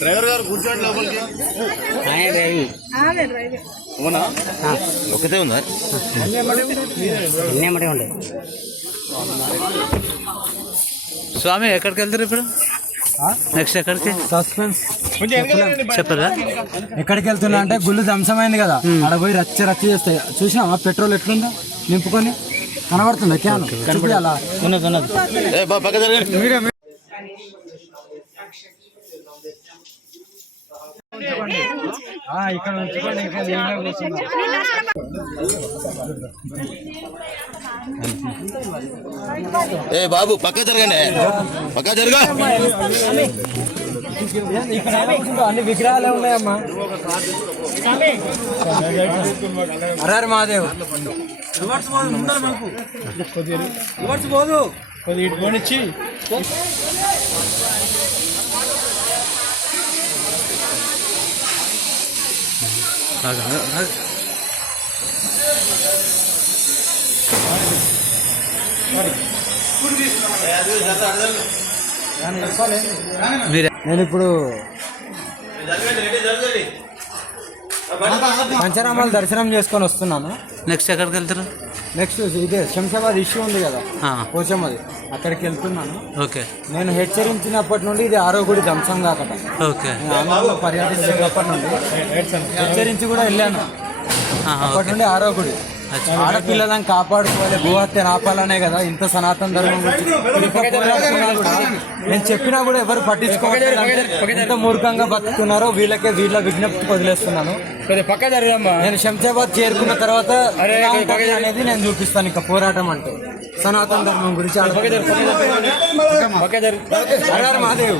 Driver గారు కూర్చోండి లోపలికి. అవునా ఒకటే ఉందా? ఎన్నేమటే ఉండే. స్వామి ఎక్కడికి వెళ్తారు ఇప్పుడు? నెక్స్ట్ ఎక్కడికి? సస్పెన్స్ చెప్పరా? ఎక్కడికి వెళ్తున్నా అంటే గుళ్ళు ధ్వంసమైంది కదా, ఆడ పోయి రచ్చ చేస్తాయి. చూసినావా పెట్రోల్ ఎట్లుందో నింపుకొని? కనబడుతుందా క్యాన్? అలా ఇక్కడ ఉంచుకోండి. ఏ బాబు పక్క జరగండి, పక్క జరగా. అన్ని విగ్రహాలే ఉన్నాయమ్మా. హర మహాదేవ్. నేను ఇప్పుడు పంచరామాలు దర్శనం చేసుకొని వస్తున్నాను. నెక్స్ట్ ఎక్కడికి వెళ్తారు? నెక్స్ట్ ఇదే శంషాబాద్ ఇష్యూ ఉంది కదా, పోచమ్మది, అక్కడికి వెళ్తున్నాను. ఓకే. నేను హెచ్చరించినప్పటి నుండి ఇది ఆరో గుడి ధ్వంసం కాకట. ఓకే. ఆంధ్రలో పర్యటించినప్పటి నుండి హెచ్చరించి కూడా వెళ్ళాను. అప్పటి నుండి ఆరో గుడి. ఆడపిల్లలను కాపాడుకోవాలి, భూహత్యను ఆపాలనే కదా ఇంత సనాతన ధర్మం గురించి నేను చెప్పినా కూడా ఎవరు పట్టించుకోవాలి. ఎంత మూర్ఖంగా బతుకుతున్నారో వీళ్ళ విజ్ఞప్తి వదిలేస్తున్నాను. నేను శంషాబాద్ చేరుకున్న తర్వాత అనేది నేను చూపిస్తాను. ఇంకా పోరాటం అంటే సనాతన ధర్మం గురించి. మహాదేవ్.